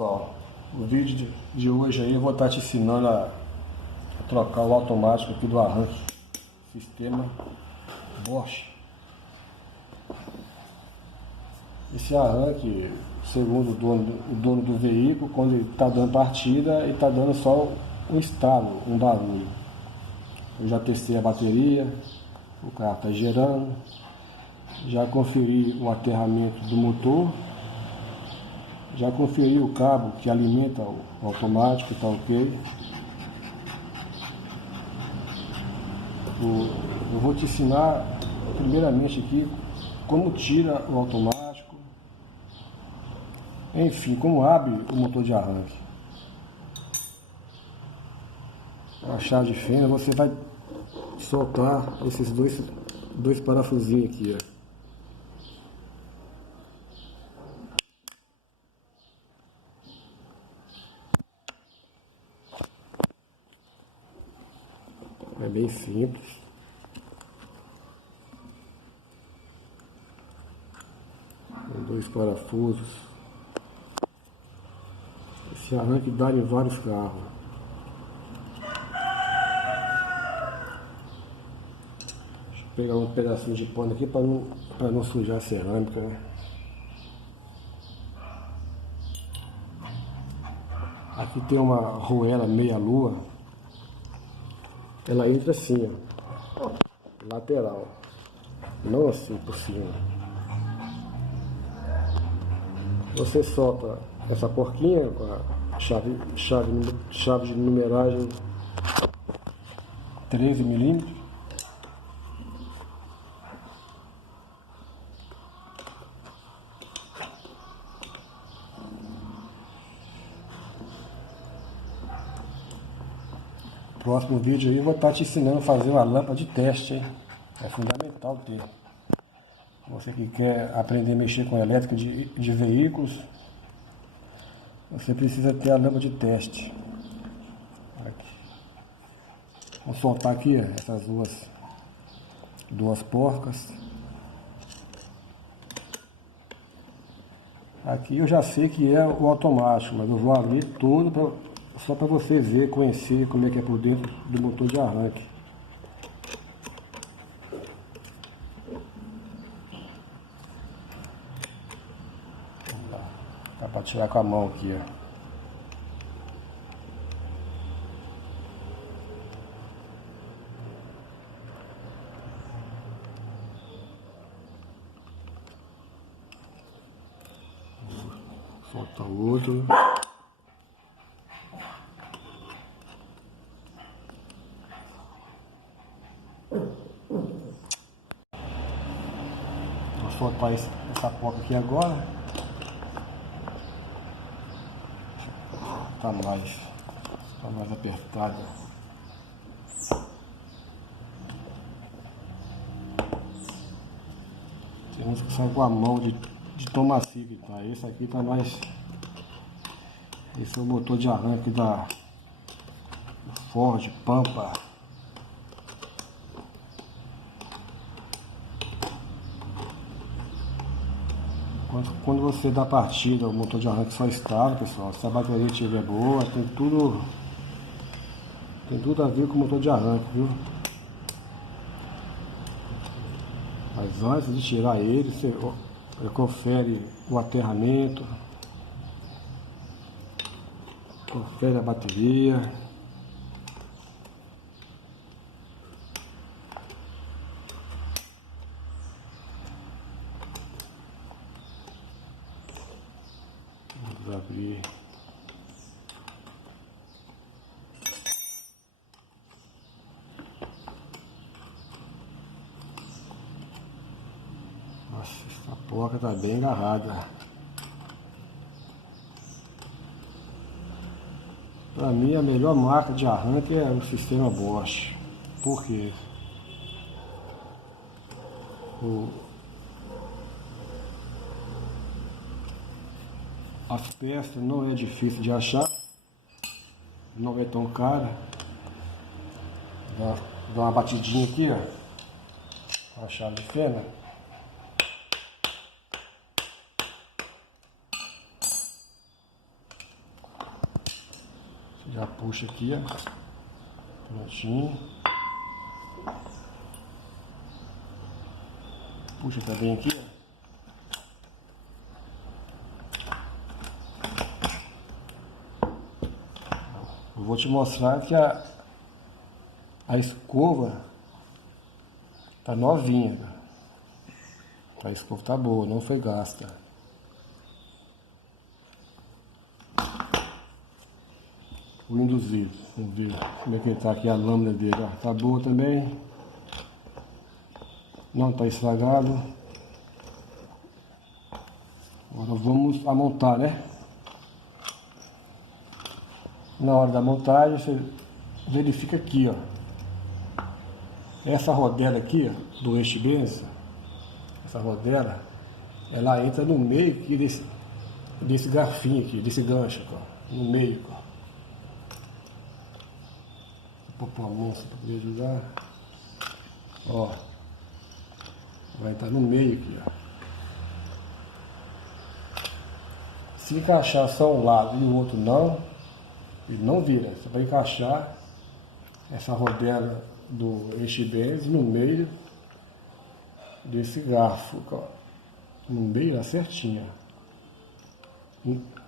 Pessoal, o vídeo de hoje aí eu vou estar te ensinando a trocar o automático aqui do arranque sistema Bosch. Esse arranque, segundo o dono do veículo, quando ele está dando partida, ele está dando só um estalo, um barulho. Eu já testei a bateria, o carro está gerando, já conferi o aterramento do motor, já conferi o cabo que alimenta o automático, está ok. Eu vou te ensinar primeiramente aqui como tira o automático, enfim, como abre o motor de arranque. Com a chave de fenda você vai soltar esses dois parafusinhos aqui, ó. É bem simples. Com dois parafusos. Esse arranque dá em vários carros. Deixa eu pegar um pedacinho de pano aqui para não sujar a cerâmica, né? Aqui tem uma arruela meia-lua. Ela entra assim, ó, lateral, não assim por cima. Você solta essa porquinha com a chave de numeragem 13 milímetros. Próximo vídeo aí eu vou estar te ensinando a fazer uma lâmpada de teste, hein? É fundamental ter. Você que quer aprender a mexer com elétrica de veículos, você precisa ter a lâmpada de teste. Aqui. Vou soltar aqui essas duas porcas. Aqui eu já sei que é o automático, mas eu vou abrir todo só para você ver, conhecer como é que é por dentro do motor de arranque. Dá para tirar com a mão aqui, ó. Solta o outro. Vou soltar essa porca aqui agora. Tá mais apertada. Tem uns que saem com a mão de tão macio que tá. Esse aqui tá mais. Esse é o motor de arranque da Ford Pampa. Quando você dá partida, o motor de arranque só estala, pessoal. Se a bateria estiver boa, tem tudo a ver com o motor de arranque, viu? Mas antes de tirar ele, você confere o aterramento, confere a bateria. Vamos abrir. Nossa, essa porca tá bem agarrada. Para mim a melhor marca de arranque é o sistema Bosch. Por quê? As peças não é difícil de achar, não é tão cara. Dá uma batidinha aqui, ó, com a chave de fenda. Já puxa aqui, ó. Prontinho. Puxa também aqui, ó. Eu vou te mostrar que a escova tá novinha, cara. A escova tá boa, não foi gasta. O induzido, vamos ver como é que ele tá aqui, a lâmina dele, ó. Tá boa também. Não tá estragado. Agora vamos a montar, né? Na hora da montagem, você verifica aqui, ó. Essa rodela aqui, ó, do eixo benzo, essa rodela, ela entra no meio aqui desse garfinho aqui, desse gancho, ó, no meio, ó. Vou pôr a mão para poder ajudar. Ó, vai entrar no meio aqui, ó. Se encaixar só um lado e o outro não, ele não vira. Você vai encaixar essa rodela do eixo benzo no meio desse garfo, ó. No meio, certinho.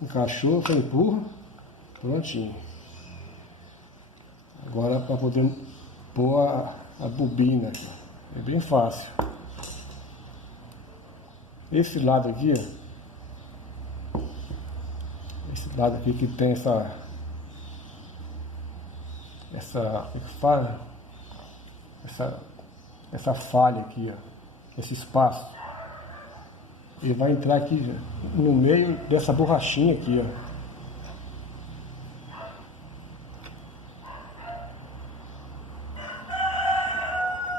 Encaixou, você empurra, prontinho. Agora para poder pôr a bobina, é bem fácil. Esse lado aqui, ó, esse lado aqui que tem essa como é que fala? Essa falha aqui, ó, esse espaço, ele vai entrar aqui no meio dessa borrachinha aqui, ó.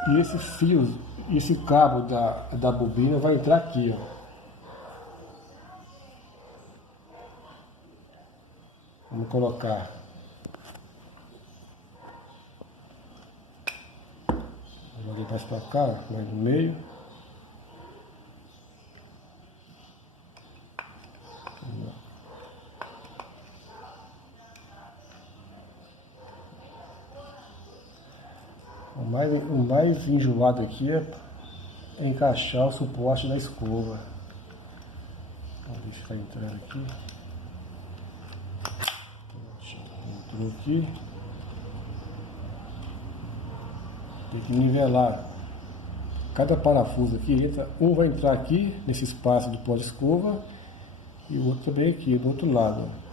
E esse fio, esse cabo da bobina vai entrar aqui, ó. Vamos colocar. Joguei mais pra cá, mais no meio. O mais enjoado aqui é encaixar o suporte da escova. Vamos ver se está entrando aqui. Entrou aqui. Tem que nivelar. Cada parafuso aqui entra, um vai entrar aqui nesse espaço do pó de escova e o outro também aqui do outro lado.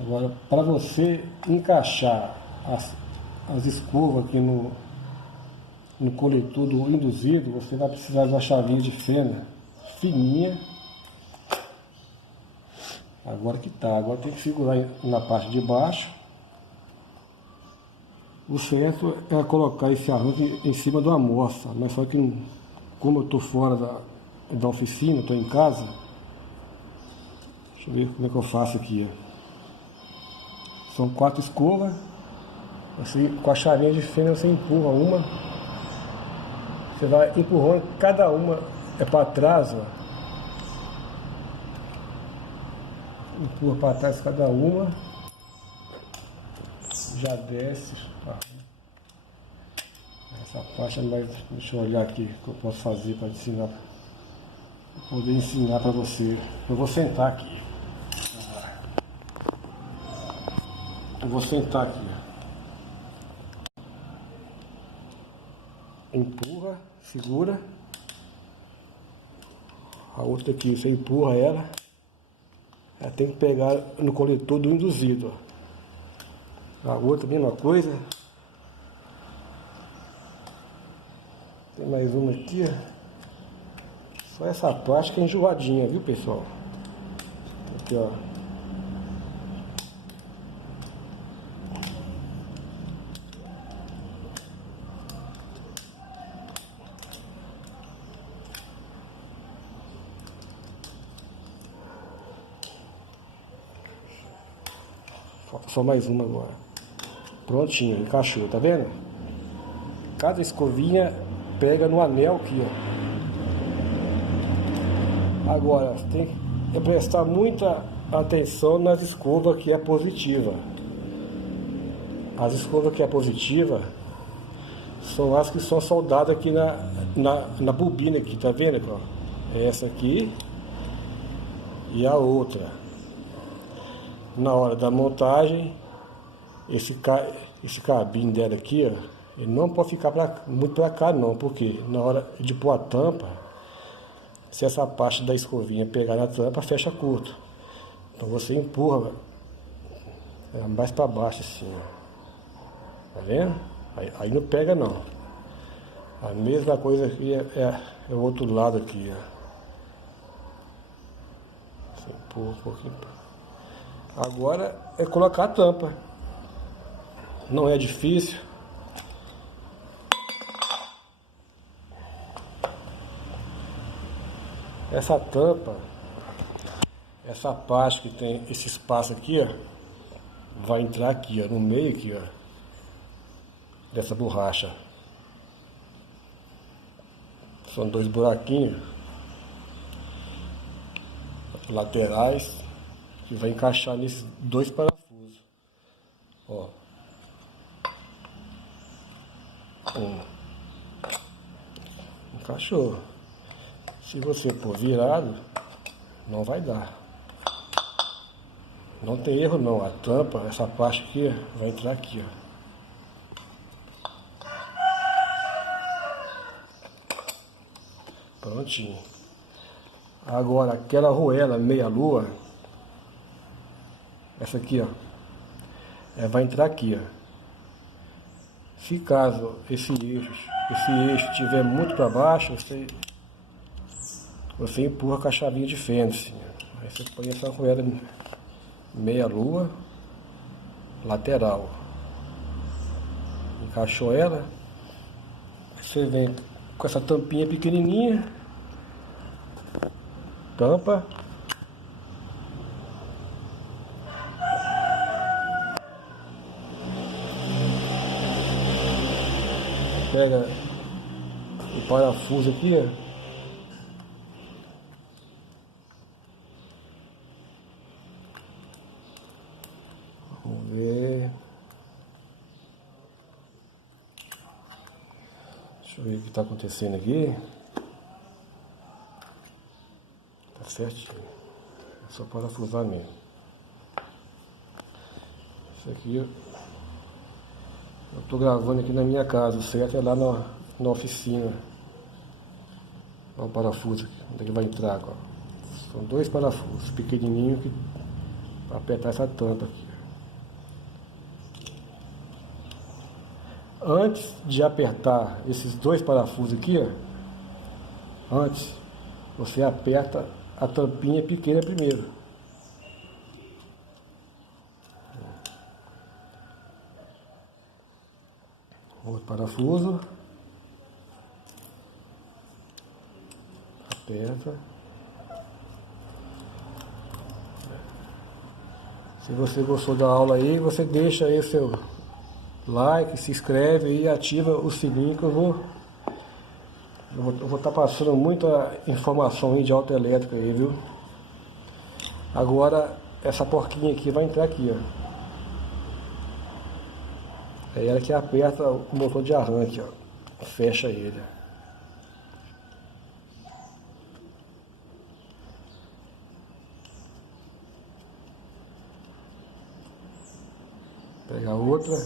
Agora, para você encaixar as escovas aqui no coletor do induzido, você vai precisar de uma chavinha de fenda fininha. Agora que tá, agora tem que segurar na parte de baixo. O certo é colocar esse arranjo em cima de uma amostra, mas só que como eu estou fora da oficina, estou em casa, deixa eu ver como é que eu faço aqui. São 4 escovas, assim, com a chavinha de fenda você empurra uma, você vai empurrando, cada uma é para trás, ó. Empurra para trás cada uma, já desce. Essa parte não vai, deixa eu olhar aqui o que eu posso fazer para ensinar, pra poder ensinar para você. Eu vou sentar aqui. Eu vou sentar aqui. Empurra, segura. A outra aqui, você empurra ela. Ela tem que pegar no coletor do induzido. Ó. A outra, mesma coisa. Tem mais uma aqui, ó. Só essa parte que é enjoadinha, viu, pessoal? Aqui, ó. Só mais uma agora. Prontinho, encaixou, tá vendo? Cada escovinha pega no anel aqui, ó. Agora, tem é prestar muita atenção nas escovas que é positiva. As escovas que é positiva são as que são soldadas aqui na bobina aqui, tá vendo? Ó? É essa aqui e a outra. Na hora da montagem, esse cabinho dela aqui, ó, ele não pode ficar muito para cá não, porque na hora de pôr a tampa, se essa parte da escovinha pegar na tampa, fecha curto. Então você empurra mais para baixo assim, ó. Tá vendo? Aí não pega não. A mesma coisa aqui é o outro lado aqui, ó. Você empurra um pouquinho. Agora é colocar a tampa. Não é difícil. Essa tampa, essa parte que tem esse espaço aqui, ó, vai entrar aqui, ó, no meio aqui, ó, dessa borracha. São 2 buraquinhos laterais que vai encaixar nesses 2 parafusos. Ó. Encaixou. Se você pôr virado, não vai dar. Não tem erro não. A tampa, essa parte aqui, vai entrar aqui, ó. Prontinho. Agora aquela arruela meia lua, essa aqui, ó, vai entrar aqui, ó. Se caso esse eixo estiver muito para baixo, você empurra com a chavinha de fenda, assim. Aí você põe essa arruela meia lua lateral. Encaixou ela, você vem com essa tampinha pequenininha, tampa, pega o parafuso aqui, ó. Vamos ver. Deixa eu ver o que está acontecendo aqui. Tá certinho. É só parafusar mesmo. Isso aqui eu tô gravando aqui na minha casa, o certo é lá na oficina. Olha o parafuso aqui, onde é que vai entrar, ó. São 2 parafusos pequenininhos para apertar essa tampa aqui. Antes de apertar esses 2 parafusos aqui, ó, antes você aperta a tampinha pequena primeiro. Outro parafuso. Aperta. Se você gostou da aula aí, você deixa aí seu like, se inscreve e ativa o sininho que eu vou estar passando muita informação aí de autoelétrica aí, viu? Agora essa porquinha aqui vai entrar aqui, ó. É ela que aperta o motor de arranque, ó. Fecha ele. Pega a outra.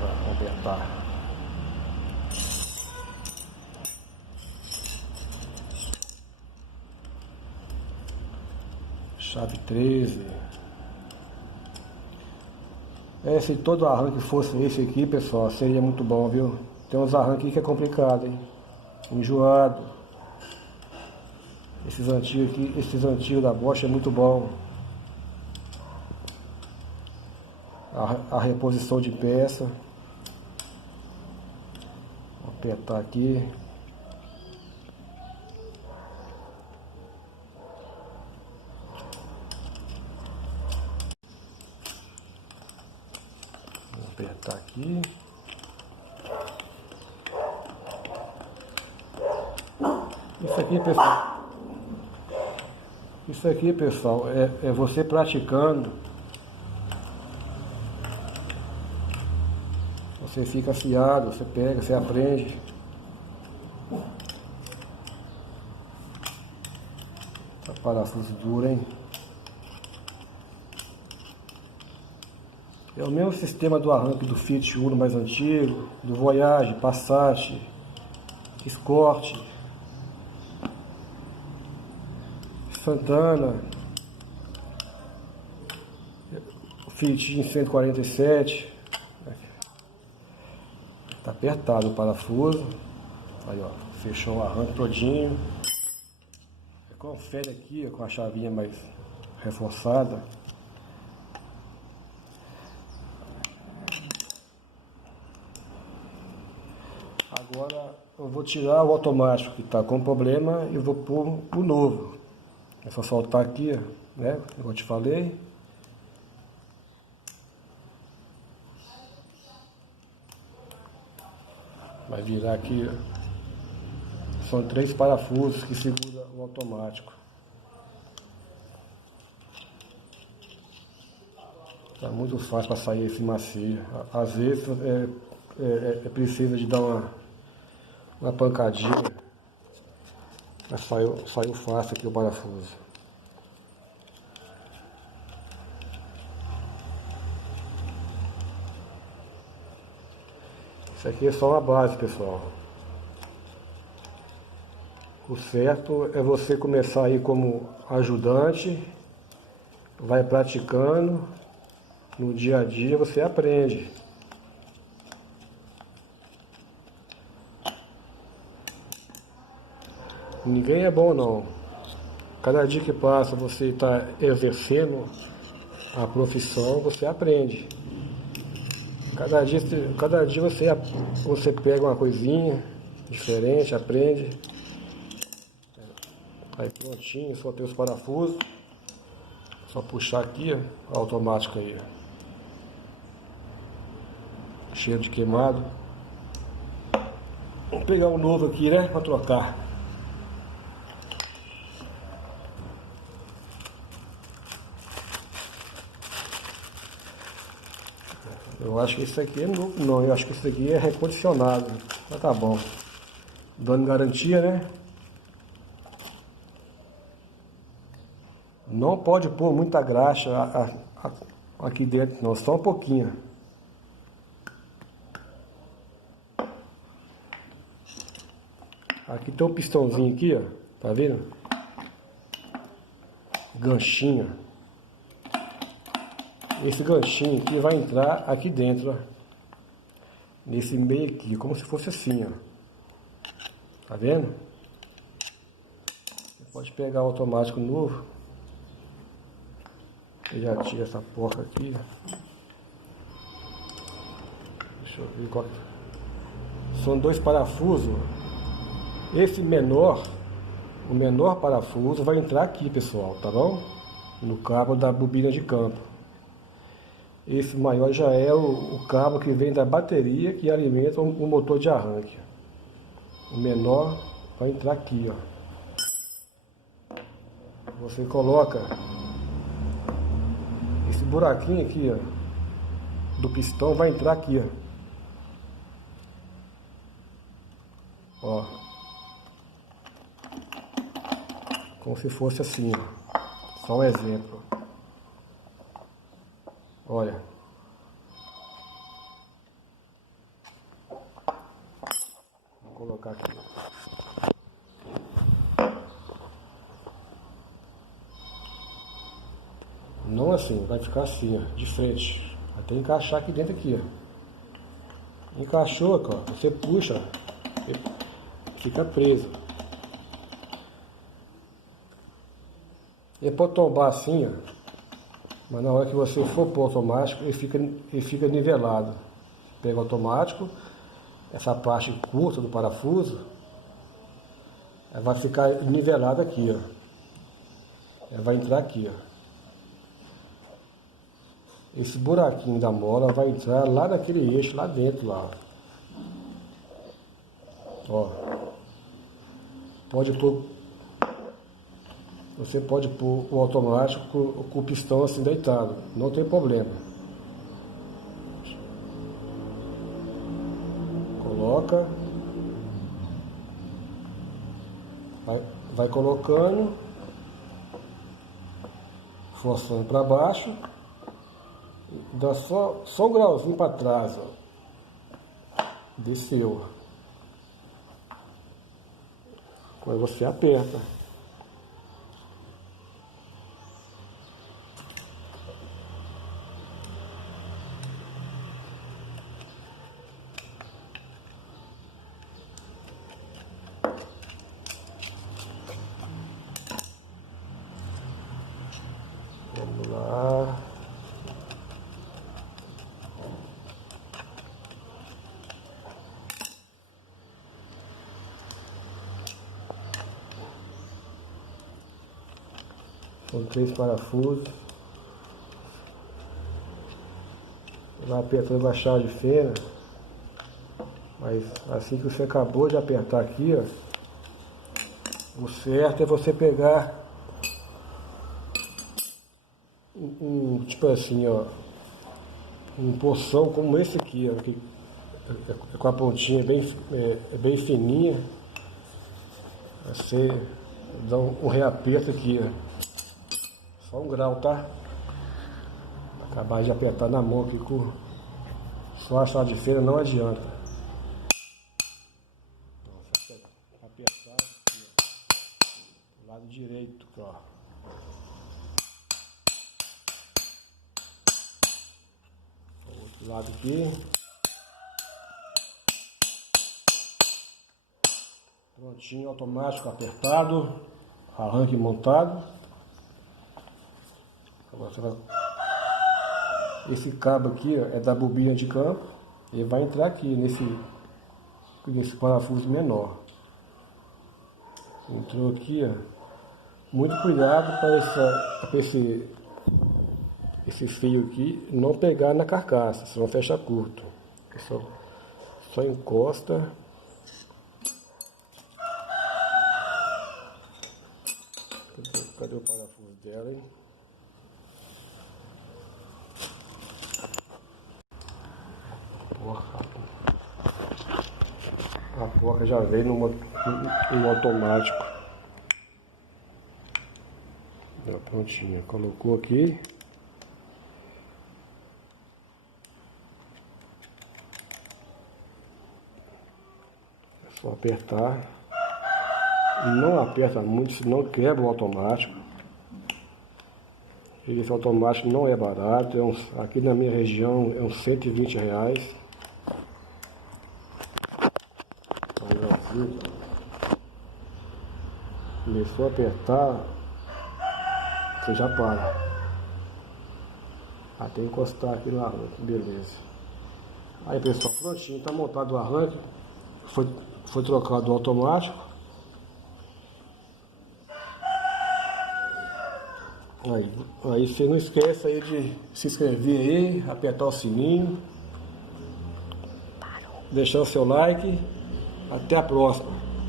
Vamos apertar. Chave 13. Se todo arranque fosse esse aqui, pessoal, seria muito bom, viu? Tem uns arranques que é complicado, hein? Enjoado. Esses antigos aqui, esses antigos da Bosch é muito bom. A reposição de peça. Vou apertar aqui. aqui. Isso aqui, pessoal, é você praticando. Você fica afiado, você pega, você aprende. Essa parafuso duro, hein? É o mesmo sistema do arranque do Fiat Uno mais antigo, do Voyage, Passat, Escort, Santana, o Fiat 147. Tá apertado o parafuso. Aí, ó, fechou o arranque todinho. Confere aqui, ó, com a chavinha mais reforçada. Agora eu vou tirar o automático que está com problema e vou pôr o novo. É só soltar aqui, né? Como eu te falei. Vai virar aqui. São 3 parafusos que seguram o automático. Tá muito fácil para sair esse macio. Às vezes precisa de dar uma pancadinha. Mas saiu fácil aqui o parafuso. Isso aqui é só uma base, pessoal. O certo é você começar aí como ajudante, vai praticando, no dia a dia você aprende. Ninguém é bom não. Cada dia que passa você está exercendo a profissão, você aprende. Cada dia você pega uma coisinha diferente, aprende. Aí prontinho, soltei os parafusos. Só puxar aqui, ó, automático aí. Cheiro de queimado. Vamos pegar um novo aqui, né, para trocar. Eu acho que isso aqui é novo, não, eu acho que isso aqui é recondicionado. Mas tá bom. Dando garantia, né? Não pode pôr muita graxa aqui dentro, não, só um pouquinho. Aqui tem um pistãozinho aqui, ó, tá vendo? Ganchinho. Esse ganchinho aqui vai entrar aqui dentro, ó. Nesse meio aqui, como se fosse assim, ó. Tá vendo? Você pode pegar o automático novo. Eu já tiro essa porca aqui. Deixa eu ver qual que... São 2 parafusos. Esse menor, o menor parafuso vai entrar aqui, pessoal, tá bom? No cabo da bobina de campo. Esse maior já é o cabo que vem da bateria que alimenta o motor de arranque. O menor vai entrar aqui, ó. Você coloca esse buraquinho aqui, ó, do pistão vai entrar aqui, ó. Como se fosse assim, ó. Só um exemplo. Olha. Vou colocar aqui. Não assim, vai ficar assim, ó, de frente. Até encaixar aqui dentro aqui, ó. Encaixou, ó, você puxa, fica preso. E pode tombar assim, ó. Mas na hora que você for pôr automático, ele fica nivelado. Pega o automático, essa parte curta do parafuso, ela vai ficar nivelada aqui, ó. Ela vai entrar aqui, ó. esse buraquinho da mola vai entrar lá naquele eixo, lá dentro, lá. Ó. Você pode pôr o automático com o pistão assim deitado, não tem problema. Coloca, vai colocando, forçando para baixo, dá só um grauzinho para trás, ó. Desceu. Aí você aperta. Vamos lá. São 3 parafusos. Vai apertando a chave de fenda. Mas assim que você acabou de apertar aqui, ó, o certo é você pegar tipo assim, ó, um porção como esse aqui, ó, que é com a pontinha bem fininha. Você dá um reaperto aqui, ó. Só 1 grau, tá? Acabar de apertar na mão aqui com só a chave de fenda não adianta. Apertar aqui, ó, do lado direito, ó. O outro lado aqui. Prontinho, automático apertado, arranque montado. Esse cabo aqui, ó, é da bobina de campo. Ele vai entrar aqui nesse parafuso menor. Entrou aqui, ó. Muito cuidado para esse fio aqui não pegar na carcaça, senão fecha curto. Só encosta. Cadê o parafuso dela, hein? A porca já veio no automático. Prontinho, colocou aqui. É só apertar. Não aperta muito, senão quebra o automático. Esse automático não é barato, aqui na minha região é uns R$120. Começou a apertar, você já para. Até encostar aqui no arranque, beleza. Aí pessoal, prontinho, tá montado o arranque. Foi trocado o automático. Aí você não esquece aí de se inscrever aí, apertar o sininho, deixar o seu like. Até a próxima.